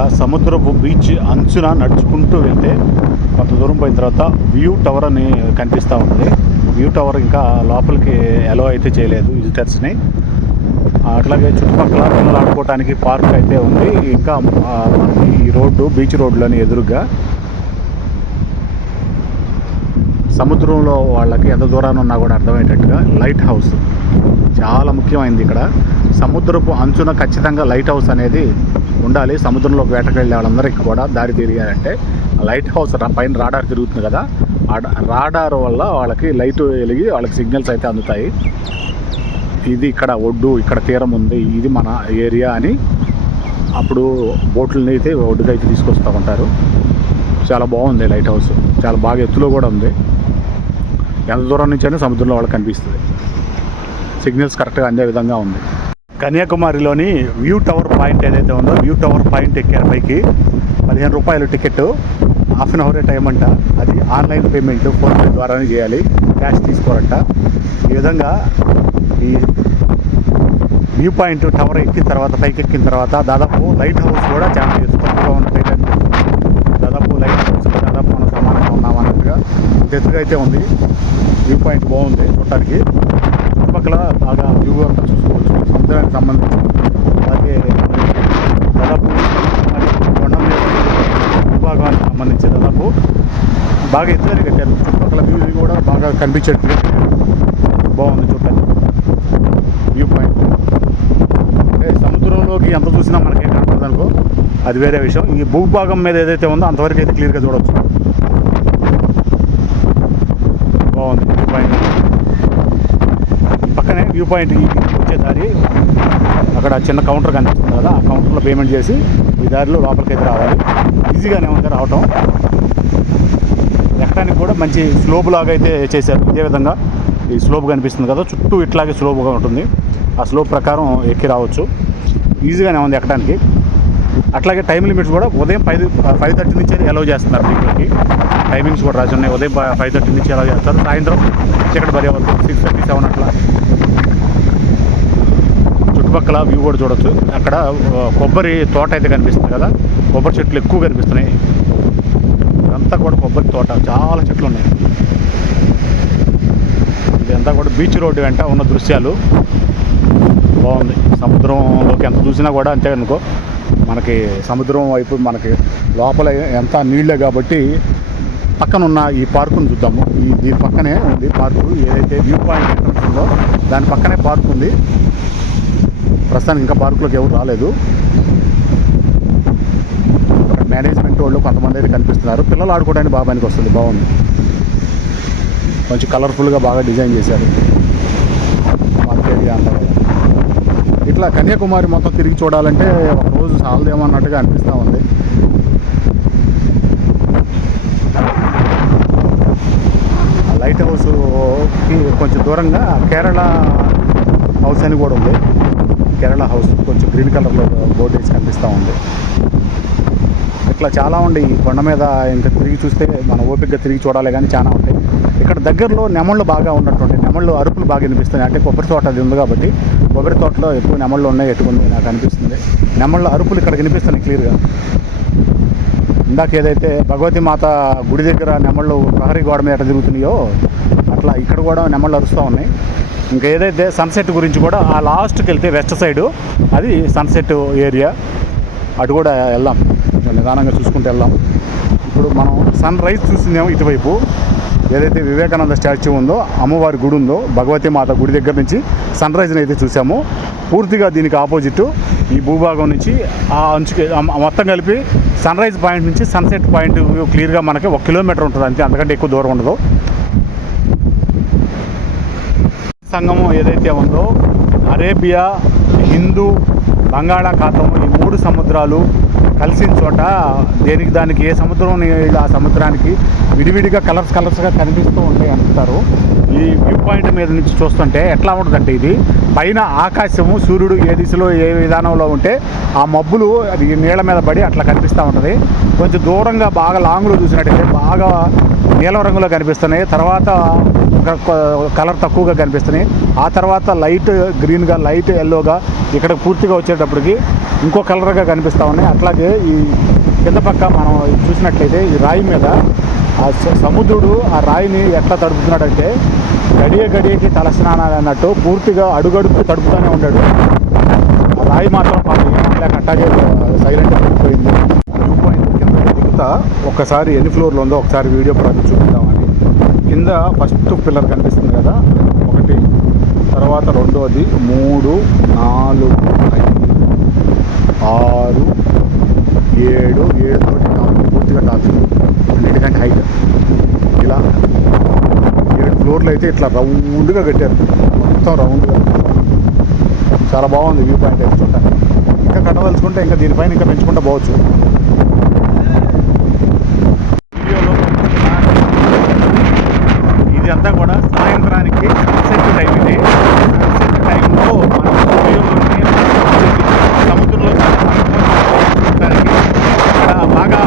ఇట్లా సముద్రపు బీచ్ అంచున నడుచుకుంటూ వెళ్తే కొంత దూరం పోయిన తర్వాత వ్యూ టవర్ అని కనిపిస్తూ ఉంటుంది. వ్యూ టవర్ ఇంకా లోపలికి అలో అయితే చేయలేదు విజిటర్స్ని. అట్లాగే చుట్టుపక్కల పిల్లలు ఆడుకోవడానికి పార్క్ అయితే ఉంది. ఇంకా మనకి ఈ రోడ్డు బీచ్ రోడ్లోని ఎదురుగా సముద్రంలో వాళ్ళకి ఎంత దూరాన్ని ఉన్నా కూడా అర్థమయ్యేటట్టుగా లైట్ హౌస్ చాలా ముఖ్యమైనది. ఇక్కడ సముద్రపు అంచున ఖచ్చితంగా లైట్ హౌస్ అనేది ఉండాలి. సముద్రంలోకి వేటకెళ్ళే వాళ్ళందరికీ కూడా దారి తిరిగారంటే లైట్ హౌస్ పైన రాడార్ తిరుగుతుంది కదా, రాడార్ వల్ల వాళ్ళకి లైట్ వెలిగి వాళ్ళకి సిగ్నల్స్ అయితే అందుతాయి. ఇది ఇక్కడ ఒడ్డు, ఇక్కడ తీరం ఉంది, ఇది మన ఏరియా అని అప్పుడు బోట్లని అయితే ఒడ్డుగా అయితే తీసుకొస్తూ ఉంటారు. చాలా బాగుంది లైట్ హౌస్, చాలా బాగా ఎత్తులో కూడా ఉంది. ఎంత దూరం నుంచి అయినా సముద్రంలో వాళ్ళకి కనిపిస్తుంది. సిగ్నల్స్ కరెక్ట్గా అందే విధంగా ఉంది. కన్యాకుమారిలోని వ్యూ టవర్ పాయింట్ ఏదైతే ఉందో, వ్యూ టవర్ పాయింట్ ఎక్కారు పైకి. 15 రూపాయలు టికెట్, హాఫ్ అన్ అవరే టైం అంట. అది ఆన్లైన్ పేమెంట్ ఫోన్పే ద్వారానే చేయాలి, క్యాష్ తీసుకోరంట. ఈ విధంగా ఈ వ్యూ పాయింట్ టవర్ ఎక్కిన తర్వాత, పైకి ఎక్కిన తర్వాత దాదాపు లైట్ హౌస్ కూడా చాలా ఎత్తుగా ఉంటాయి. దాదాపు లైట్ హౌస్ దాదాపు మనం సమానంగా ఉన్నాం అన్నట్టుగా ఎత్తుగా అయితే ఉంది. వ్యూ పాయింట్ బాగుంది చూడటానికి. చుట్టుపక్కల బాగా వ్యూ అంతా చూసుకోవచ్చు సముద్రానికి సంబంధించి. అలాగే దాదాపు కొండ మీద భూభాగానికి సంబంధించి దాదాపు బాగా ఎత్తుగానే కట్టారు. చుట్టుపక్కల వ్యూ కూడా బాగా కనిపించేట్టుగా బాగుంది చూడటానికి వ్యూ పాయింట్. సముద్రంలోకి ఎంత చూసినా మనకేం కనపడదు అనుకో, అది వేరే విషయం. ఈ భూభాగం మీద ఏదైతే ఉందో అంతవరకు అయితే క్లియర్గా చూడవచ్చు. బాగుంది వ్యూ పాయింట్. పక్కనే వ్యూ పాయింట్ వచ్చే దారి, అక్కడ చిన్న కౌంటర్ కనిపిస్తుంది కదా, ఆ కౌంటర్లో పేమెంట్ చేసి ఈ దారిలో లోపలికి అయితే రావాలి. ఈజీగానే ఉంది రావటం. ఎక్కడానికి కూడా మంచి స్లోప్ లాగా అయితే చేశారు. ఇదే విధంగా ఈ స్లోప్ కనిపిస్తుంది కదా, చుట్టూ ఇట్లాగే స్లోప్గా ఉంటుంది. ఆ స్లోప్ ప్రకారం ఎక్కి రావచ్చు. ఈజీగానే ఉంది ఎక్కడానికి. అట్లాగే టైం లిమిట్స్ కూడా ఉదయం 5:30 నుంచి అలౌ చేస్తున్నారు. దీనికి టైమింగ్స్ కూడా రాసి ఉన్నాయి. ఉదయం 5:30 నుంచి అలౌ చేస్తారు, సాయంత్రం చీకటి పడే వరకు 6:37 అట్లా. చుట్టుపక్కల వ్యూ కూడా చూడవచ్చు. అక్కడ కొబ్బరి తోట అయితే కనిపిస్తుంది కదా, కొబ్బరి చెట్లు ఎక్కువ కనిపిస్తున్నాయి. ఇదంతా కూడా కొబ్బరి తోట, చాలా చెట్లు ఉన్నాయి. ఇదంతా కూడా బీచ్ రోడ్డు వెంట ఉన్న దృశ్యాలు. బాగుంది. సముద్రంలోకి ఎంత చూసినా కూడా అంతే అనుకో, మనకి సముద్రం వైపు మనకి లోపల ఎంత నీళ్ళే కాబట్టి పక్కన ఉన్న ఈ పార్కును చూద్దాము. దీని పక్కనే ఉంది పార్కు. ఏదైతే వ్యూ పాయింట్ ఎంట్రన్స్ ఉందో దాని పక్కనే పార్క్ ఉంది. ప్రస్తుతానికి ఇంకా పార్కులోకి ఎవరు రాలేదు. అక్కడ మేనేజ్మెంట్ వాళ్ళు కొంతమంది అయితే కనిపిస్తున్నారు. పిల్లలు ఆడుకోవడానికి బాగా పనికి వస్తుంది. బాగుంది, కొంచెం కలర్ఫుల్గా బాగా డిజైన్ చేశారు పార్క్ ఏరియా అంతా. ఇట్లా కన్యాకుమారి మొత్తం తిరిగి చూడాలంటే ఒక రోజు సాలదేమన్నట్టుగా అనిపిస్తూ ఉంది. లైట్ హౌస్కి కొంచెం దూరంగా కేరళ హౌస్ అని కూడా ఉంది. కేరళ హౌస్ కొంచెం గ్రీన్ కలర్లో బోర్డు వేసి కనిపిస్తూ ఉంది. ఇట్లా చాలా ఉండి ఈ కొండ మీద ఇంకా తిరిగి చూస్తే మనం ఓపికగా తిరిగి చూడాలి, కానీ చాలా ఉంటాయి. ఇక్కడ దగ్గరలో నెమళ్ళు బాగా ఉన్నట్టుండి, నెమళ్ళు అరుపులు బాగా వినిపిస్తున్నాయి. అంటే కొబ్బరి తోట అది ఉంది కాబట్టి కొబ్బరి తోటలో ఎక్కువ నెమళ్ళు ఉన్నాయి ఎట్టుకుంది నాకు అనిపిస్తుంది. నెమళ్ళ అరుపులు ఇక్కడ వినిపిస్తున్నాయి క్లియర్గా. ఇందాక ఏదైతే భగవతి మాత గుడి దగ్గర నెమళ్ళు ప్రహరీ గోడ మీద తిరుగుతున్నాయో అట్లా ఇక్కడ కూడా నెమళ్ళు అరుస్తూ ఉన్నాయి. ఇంకా ఏదైతే సన్సెట్ గురించి కూడా ఆ లాస్ట్కి వెళ్తే వెస్ట్ సైడు అది సన్సెట్ ఏరియా, అటు కూడా వెళ్దాం, నిదానంగా చూసుకుంటూ వెళ్దాం. ఇప్పుడు మనం సన్ రైజ్ చూసిందేమో ఇటువైపు, ఏదైతే వివేకానంద స్టాచ్యూ ఉందో, అమ్మవారి గుడి ఉందో, భగవతి మాత గుడి దగ్గర నుంచి సన్ రైజ్ని అయితే చూసాము. పూర్తిగా దీనికి ఆపోజిట్ ఈ భూభాగం నుంచి ఆ అంచుకి మొత్తం కలిపి సన్ రైజ్ పాయింట్ నుంచి సన్సెట్ పాయింట్ క్లియర్గా మనకి 1 కిలోమీటర్ ఉంటుంది అంతే, అంతకంటే ఎక్కువ దూరం ఉండదు. సంగమం ఏదైతే ఉందో అరేబియా, హిందూ, బంగాళాఖాతము ఈ 3 సముద్రాలు కలిసిన చోట దేనికి దానికి ఏ సముద్రం ఆ సముద్రానికి విడివిడిగా కలర్స్గా కనిపిస్తూ ఉంటాయి అంటారు. ఈ వ్యూ పాయింట్ మీద నుంచి చూస్తుంటే ఎట్లా ఉంటుందంటే, ఇది పైన ఆకాశము సూర్యుడు ఏ దిశలో ఏ విధానంలో ఉంటే ఆ మబ్బులు అది నీళ్ళ మీద పడి అట్లా కనిపిస్తూ ఉంటుంది. కొంచెం దూరంగా బాగా లాంగ్లో చూసినట్టయితే బాగా నీలం రంగులో కనిపిస్తున్నాయి. తర్వాత కలర్ తక్కువగా కనిపిస్తున్నాయి. ఆ తర్వాత లైట్ గ్రీన్గా, లైట్ ఎల్లోగా ఇక్కడ పూర్తిగా వచ్చేటప్పటికి ఇంకో కలర్గా కనిపిస్తూ ఉన్నాయి. అట్లాగే ఈ కింద పక్క మనం చూసినట్లయితే ఈ రాయి మీద ఆ సముద్రుడు ఆ రాయిని ఎట్లా తడుపుతున్నాడంటే గడియకి తలస్నానాలు అన్నట్టు పూర్తిగా అడుగడుగు తడుపుతూనే ఉన్నాడు. ఆ రాయి మాత్రం లేక అట్టాగే సైలెంట్గా పడిపోయింది. వ్యూ పాయింట్ కింద దిగుతా ఒకసారి ఎన్ని ఫ్లోర్లో ఉందో ఒకసారి వీడియో ప్రాజెక్ట్ చూపిద్దామని. కింద ఫస్ట్ పిల్లర్ కనిపిస్తుంది కదా, ఒకటి, తర్వాత రెండోది, 3, 4, 5, 6, 7 తోటి టాప్, పూర్తిగా టాప్ అన్నిటికంటే హైట్. ఇలా 7 ఫ్లోర్లు అయితే ఇట్లా రౌండ్గా కట్టారు, మొత్తం రౌండ్గా. చాలా బాగుంది వ్యూ పాయింట్ అయితే చూడటానికి. ఇంకా కట్టదలుచుకుంటే ఇంకా దీనిపైన ఇంకా పెంచుకుంటూ పోవచ్చు. ఇది అంతా కూడా సాయంత్రానికి సన్సెట్ టైం. ఇది సన్సెట్ టైంలో మనం సముద్రంలో ఇక్కడ బాగా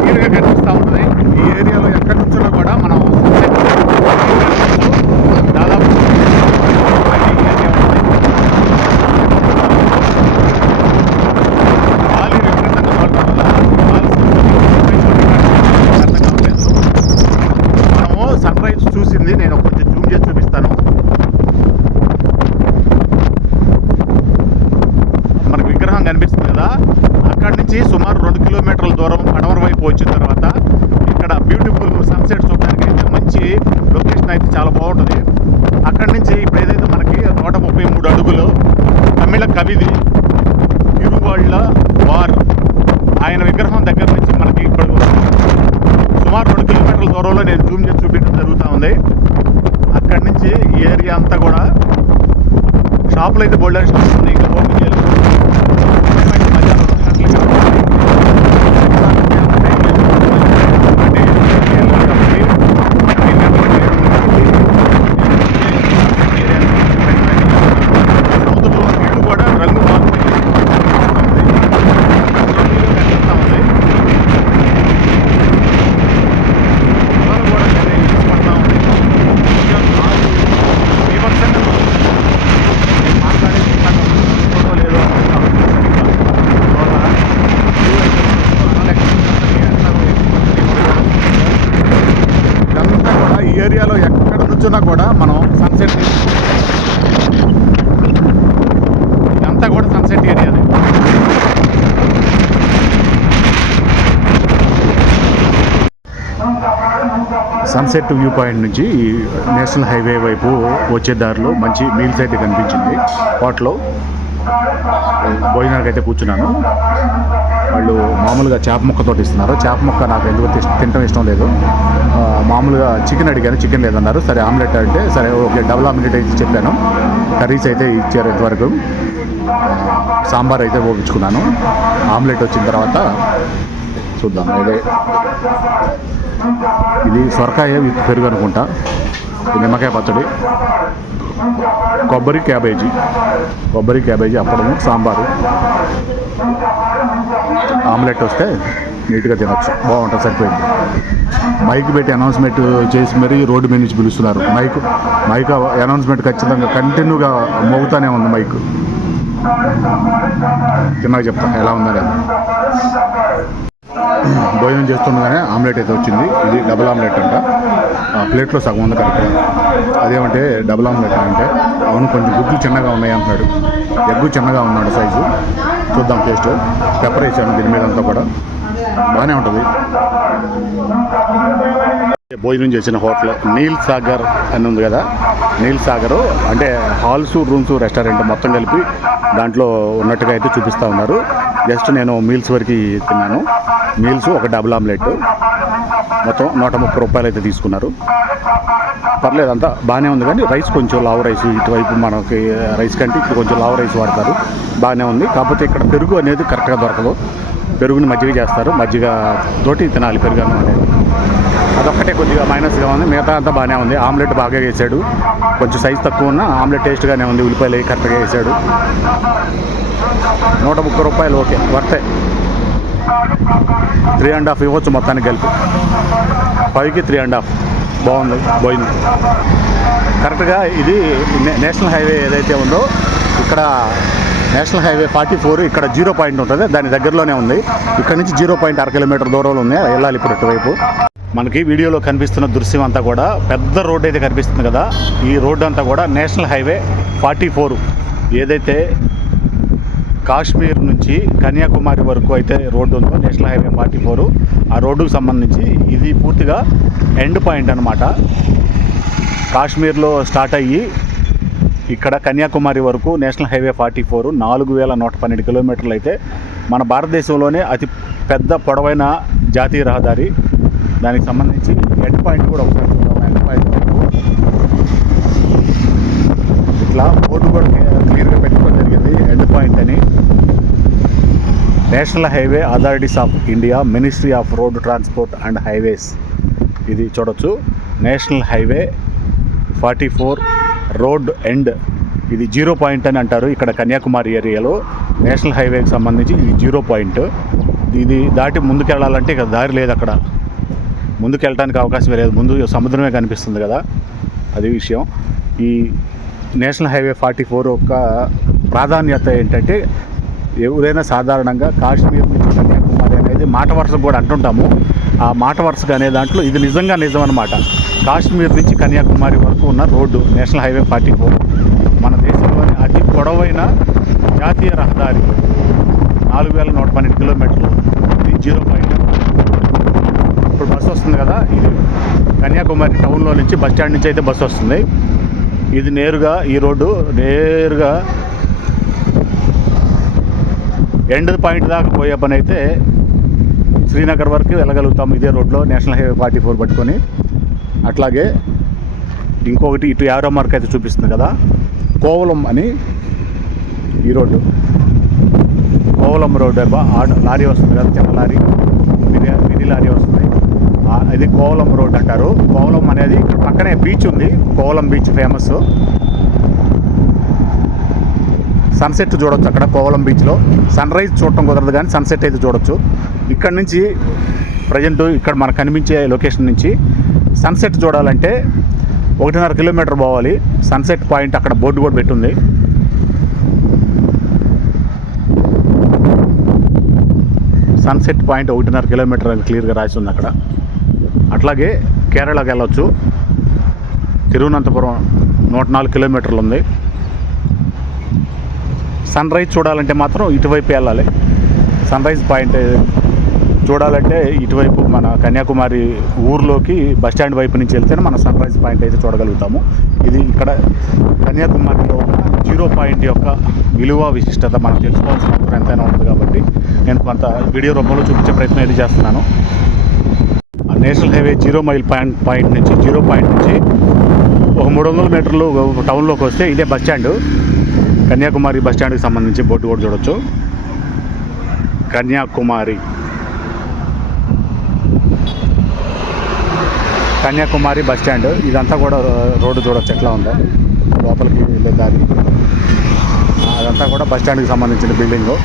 క్లియర్గా కనిపిస్తూ ఉంటుంది. ఈ ఏరియాలో ఎక్కడి నుంచో కూడా మనం దాదాపు గాలి విపరీతంగా పడటం వల్ల మనము సన్ రైజ్ చూసింది. నేను కొంచెం జూమ్ చేసి చూపిస్తాను. మనకు విగ్రహం కనిపిస్తుంది కదా, అక్కడి నుంచి సుమారు 2 కిలోమీటర్ల దూరం పడమర వైపు వచ్చిన తర్వాత ఇక్కడ బ్యూటిఫుల్ సన్సెట్ చూడడానికి అయితే మంచి లొకేషన్ అయితే చాలా బాగుంటుంది. అక్కడి నుంచి ఇప్పుడు ఏదైతే మనకి 133 అడుగులు తమిళ కవిది తిరువళ్ళ వార్ ఆయన విగ్రహం దగ్గర నుంచి మనకి ఇప్పుడు సుమారు 2 కిలోమీటర్ల దూరంలో నేను జూమ్ చేసి చూపించడం జరుగుతూ ఉంది. అక్కడి నుంచి ఈ ఏరియా అంతా కూడా షాపులు అయితే బోల్డర్ షాప్స్ ఉన్నాయి, ఇంకా ఓపెన్ చేయలేదు. ఏరియాలో ఎక్కడ నుంచున్నా కూడా మనం సన్సెట్, ఇదంతా కూడా సన్సెట్ ఏరియానే. సన్సెట్ వ్యూ పాయింట్ నుంచి నేషనల్ హైవే వైపు వచ్చే దారిలో మంచి మీల్స్ అయితే కనిపించింది. హోటల్లో భోజనానికి అయితే కూర్చున్నాను. వాళ్ళు మామూలుగా చేప ముక్కతో ఇస్తున్నారు. చేప ముక్క నాకు ఎందుకు తినడం ఇష్టం లేదు. మామూలుగా చికెన్ అడిగాను, చికెన్ లేదన్నారు. సరే ఆమ్లెట్ అంటే సరే ఓకే, డబుల్ ఆమ్లెట్ అయితే చెప్పాను. కర్రీస్ అయితే ఇచ్చారు ఇంతవరకు. సాంబార్ అయితే పోపించుకున్నాను. ఆమ్లెట్ వచ్చిన తర్వాత చూద్దాం. ఇది సొరకాయ విత్ పెరుగు అనుకుంటా, నిమ్మకాయ పచ్చడి, కొబ్బరి క్యాబేజీ, అప్పడము, సాంబారు, ఆమ్లెట్ వస్తే నీట్గా తినచ్చు, బాగుంటుంది. సరిపోయింది. మైక్ పెట్టి అనౌన్స్మెంట్ చేసి మరీ రోడ్డు మీద నుంచి పిలుస్తున్నారు. మైక్ అనౌన్స్మెంట్ ఖచ్చితంగా కంటిన్యూగా మోగుతూనే ఉంది మైక్. చిన్నగా చెప్తాను ఎలా ఉందని. భోజనం చేస్తుండగానే ఆమ్లెట్ అయితే వచ్చింది. ఇది డబుల్ ఆమ్లెట్ అంట. ప్లేట్లో సగం ఉంది కరెక్ట్గా. అదేమంటే డబుల్ ఆమ్లెట్ అంటే అవును కొంచెం గుడ్లు చిన్నగా ఉన్నాయి అంటున్నాడు. ఎగ్గు చిన్నగా ఉన్నాడు సైజు. చూద్దాం టేస్ట్. పెప్పర్ వేసాను దీని మీద అంతా కూడా, బాగానే ఉంటుంది. భోజనం చేసిన హోటల్ నీల్ సాగర్ అని ఉంది కదా, నీల్ సాగర్ అంటే హాల్స్, రూమ్స్, రెస్టారెంట్ మొత్తం కలిపి దాంట్లో ఉన్నట్టుగా అయితే చూపిస్తూ ఉన్నారు. జస్ట్ నేను మీల్స్ వరకు తిన్నాను. మీల్స్ ఒక డబుల్ ఆమ్లెట్ మొత్తం 130 రూపాయలు అయితే తీసుకున్నారు. పర్లేదు, అంతా బాగానే ఉంది. కానీ రైస్ కొంచెం లావు రైస్, ఇటువైపు మనకి రైస్ కంటే ఇక్కడ కొంచెం లావు రైస్ వాడతారు. బాగానే ఉంది. కాకపోతే ఇక్కడ పెరుగు అనేది కరెక్ట్గా దొరకదు. పెరుగుని మజ్జిగ చేస్తారు, మజ్జిగ తోటి తినాలి పెరుగు అన్నం అనేది. అదొక్కటే కొద్దిగా మైనస్గా ఉంది. మిగతా అంతా బాగానే ఉంది. ఆమ్లెట్ బాగా వేసాడు. కొంచెం సైజ్ తక్కువ ఉన్న ఆమ్లెట్ టేస్ట్గానే ఉంది. ఉల్లిపాయలు కరెక్ట్గా వేసాడు. 130 రూపాయలు ఓకే, వర్తే. 3.5 ఇవ్వచ్చు మొత్తానికి కలిపి. 5కి 3.5. బాగుంది, పోయింది. కరెక్ట్గా ఇది నేషనల్ హైవే ఏదైతే ఉందో ఇక్కడ నేషనల్ హైవే 44 ఇక్కడ 0 పాయింట్ ఉంటుంది, దాని దగ్గరలోనే ఉంది. ఇక్కడ నుంచి 0.6 కిలోమీటర్ దూరంలో ఉంది, వెళ్ళాలి ఇప్పుడు ఇటువైపు. మనకి వీడియోలో కనిపిస్తున్న దృశ్యం అంతా కూడా పెద్ద రోడ్డు అయితే కనిపిస్తుంది కదా, ఈ రోడ్డు అంతా కూడా నేషనల్ హైవే 44 ఏదైతే కాశ్మీర్ నుంచి కన్యాకుమారి వరకు అయితే రోడ్డు ఉందో నేషనల్ హైవే 44, ఆ రోడ్డుకు సంబంధించి ఇది పూర్తిగా ఎండ్ పాయింట్ అనమాట. కాశ్మీర్లో స్టార్ట్ అయ్యి ఇక్కడ కన్యాకుమారి వరకు నేషనల్ హైవే 44 4112 కిలోమీటర్లు అయితే మన భారతదేశంలోనే అతి పెద్ద పొడవైన జాతీయ రహదారి. దానికి సంబంధించి ఎండ్ పాయింట్ కూడా ఒకసారి చూద్దాం. ఎండ్ పాయింట్ ఇట్లా బోర్డు కూడా క్లియర్గా పెట్టుకోవడం జరిగింది, ఎండ్ పాయింట్ అని. National highway authorities of India, ministry of road transport and highways, ఇది చూడొచ్చు. నేషనల్ హైవే 44 రోడ్ ఎండ్, ఇది 0 పాయింట్ అని అంటారు ఇక్కడ కన్యాకుమారి ఏరియాలో. నేషనల్ హైవేకి సంబంధించి ఇది 0 పాయింట్. ఇది దాటి ముందుకెళ్ళాలంటే ఇక దారి లేదు, అక్కడ ముందుకు వెళ్ళడానికి అవకాశం లేదు, ముందు సముద్రమే కనిపిస్తుంది కదా, అది విషయం. ఈ నేషనల్ హైవే 44 యొక్క ప్రాధాన్యత ఏంటంటే, ఎవరైనా సాధారణంగా కాశ్మీర్ నుంచి కన్యాకుమారి అనేది మాట వరుసకు కూడా అంటుంటాము, ఆ మాట వరుసగా అనే దాంట్లో ఇది నిజంగా నిజం అనమాట. కాశ్మీర్ నుంచి కన్యాకుమారి వరకు ఉన్న రోడ్డు నేషనల్ హైవే 44 మన దేశంలోని అతి పొడవైన జాతీయ రహదారి, 4112 కిలోమీటర్లు. ఇది 0 పాయింట్. ఇప్పుడు బస్సు వస్తుంది కదా, ఇది కన్యాకుమారి టౌన్లో నుంచి బస్ స్టాండ్ నుంచి అయితే బస్సు వస్తుంది. ఇది నేరుగా ఈ రోడ్డు నేరుగా ఎండ్ పాయింట్ దాకా పోయే పని అయితే శ్రీనగర్ వరకు వెళ్ళగలుగుతాము ఇదే రోడ్లో నేషనల్ హైవే 44 పట్టుకొని. అట్లాగే ఇంకొకటి ఇటు యారో మార్క్ అయితే చూపిస్తుంది కదా, కోవలం అని ఈ రోడ్డు, కోవలం రోడ్డు. లారీ వస్తుంది కదా, చిన్న లారీ, మినీ లారీ వస్తుంది, ఇది కోవలం రోడ్ అంటారు. కోవలం అనేది ఇక్కడ పక్కనే బీచ్ ఉంది, కోవలం బీచ్ ఫేమస్. సన్సెట్ చూడొచ్చు అక్కడ కోవలం బీచ్లో. సన్ రైజ్ చూడటం కుదరదు కానీ సన్సెట్ అయితే చూడొచ్చు. ఇక్కడ నుంచి ప్రజెంట్ ఇక్కడ మనకు కనిపించే లొకేషన్ నుంచి సన్సెట్ చూడాలంటే 1.5 కిలోమీటర్ పోవాలి. సన్సెట్ పాయింట్ అక్కడ బోర్డు కూడా పెట్టుంది. సన్సెట్ పాయింట్ 1.5 కిలోమీటర్ క్లియర్గా రాసి ఉంది అక్కడ. అట్లాగే కేరళకి వెళ్ళొచ్చు, తిరువనంతపురం 104 కిలోమీటర్లు ఉంది. సన్ రైజ్ చూడాలంటే మాత్రం ఇటువైపు వెళ్ళాలి. సన్ రైజ్ పాయింట్ చూడాలంటే ఇటువైపు మన కన్యాకుమారి ఊర్లోకి బస్ స్టాండ్ వైపు నుంచి వెళ్తేనే మన సన్ రైజ్ పాయింట్ అయితే చూడగలుగుతాము. ఇది ఇక్కడ కన్యాకుమారిలో ఉన్న 0 పాయింట్ యొక్క విలువ విశిష్టత మనం తెలుసుకోవాల్సిన అవసరం ఎంతైనా ఉంటుంది కాబట్టి నేను కొంత వీడియో రూపంలో చూపించే ప్రయత్నం అయితే చేస్తున్నాను. నేషనల్ హైవే 0 మైల్ పాయింట్ నుంచి 0 పాయింట్ నుంచి ఒక 300 మీటర్లు టౌన్లోకి వస్తే ఇదే బస్ స్టాండ్. కన్యాకుమారి బస్ స్టాండ్కి సంబంధించి బోర్డు కూడా చూడొచ్చు, కన్యాకుమారి బస్ స్టాండ్. ఇదంతా కూడా రోడ్డు చూడొచ్చు ఎట్లా ఉందో, లోపలికి వెళ్ళే దారి. అదంతా కూడా బస్ స్టాండ్కి సంబంధించిన బిల్డింగు.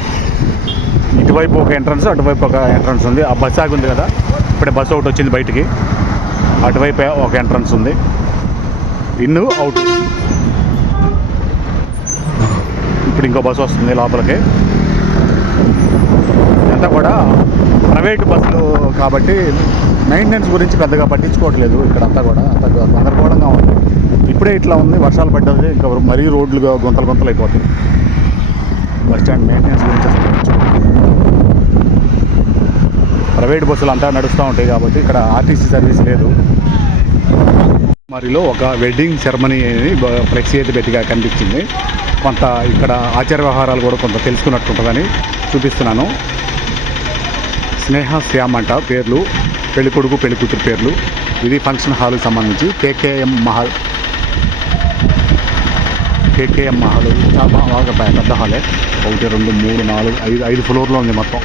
ఇటువైపు ఒక ఎంట్రన్స్, అటువైపు ఒక ఎంట్రన్స్ ఉంది. ఆ బస్ ఆగి ఉంది కదా, ఇప్పుడే బస్సు ఒకటి వచ్చింది బయటికి, అటువైపు ఒక ఎంట్రన్స్ ఉంది. In out. ఇప్పుడు ఇంకో బస్సు వస్తుంది లోపలికి. ఇదంతా కూడా ప్రైవేట్ బస్సులు కాబట్టి మెయింటెనెన్స్ గురించి పెద్దగా పట్టించుకోవట్లేదు. ఇక్కడంతా కూడా అంత గందరగోళంగా ఉంది. ఇప్పుడే ఇట్లా ఉంది, వర్షాలు పడ్డది ఇంకా మరీ రోడ్లుగా గుంతలు అయిపోతాయి. బస్ స్టాండ్ మెయింటెనెన్స్ గురించి ప్రైవేట్ బస్సులు అంతా నడుస్తూ ఉంటాయి కాబట్టి ఇక్కడ ఆర్టీసీ సర్వీస్ లేదు. మరిలో ఒక వెడ్డింగ్ సెరమనీ ఫ్లెక్సీ అయితే గట్టిగా కనిపించింది. కొంత ఇక్కడ ఆచార వ్యవహారాలు కూడా కొంత తెలుసుకున్నట్టుంటుందని చూపిస్తున్నాను. స్నేహ శ్యామ్ అంట పేర్లు, పెళ్ళికొడుకు పెళ్ళికూతురు పేర్లు. ఇది ఫంక్షన్ హాల్కి సంబంధించి కేకేఎం మహల్ చాలా బాగా పెద్ద హాలే. 1 2 3 4 5 ఫ్లోర్లో ఉంది. మొత్తం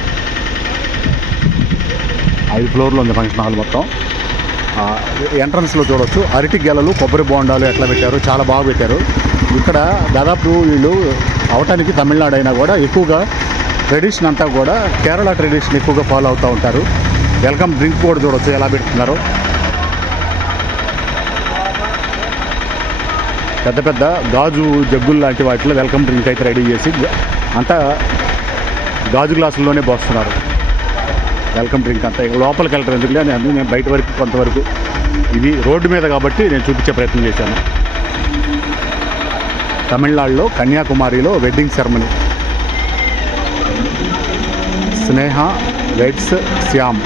5 ఫ్లోర్లో ఉంది ఫంక్షన్ హాల్ మొత్తం. ఎంట్రన్స్లో చూడవచ్చు అరటి గెలలు, కొబ్బరి బోండాలు ఎట్లా పెట్టారు, చాలా బాగా పెట్టారు. ఇక్కడ దాదాపు వీళ్ళు అవటానికి తమిళనాడు అయినా కూడా ఎక్కువగా ట్రెడిషన్ అంతా కూడా కేరళ ట్రెడిషన్ ఎక్కువగా ఫాలో అవుతూ ఉంటారు. వెల్కమ్ డ్రింక్ కూడా చూడవచ్చు ఎలా పెడుతున్నారు. పెద్ద పెద్ద గాజు జగ్గులు లాంటి వాటిలో వెల్కమ్ డ్రింక్ అయితే రెడీ చేసి అంతా గాజు గ్లాసుల్లోనే పోస్తున్నారు వెల్కమ్ డ్రింక్ అంతా. ఇక లోపలికి వెళ్ళడం ఎందుకులే అని నేను బయట వరకు కొంతవరకు, ఇది రోడ్డు మీద కాబట్టి నేను చూపించే ప్రయత్నం చేశాను. తమిళనాడులో కన్యాకుమారిలో వెడ్డింగ్ సెరమనీ. స్నేహ వెడ్స్ శ్యామ్,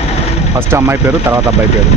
ఫస్ట్ అమ్మాయి పేరు, తర్వాత అబ్బాయి పేరు.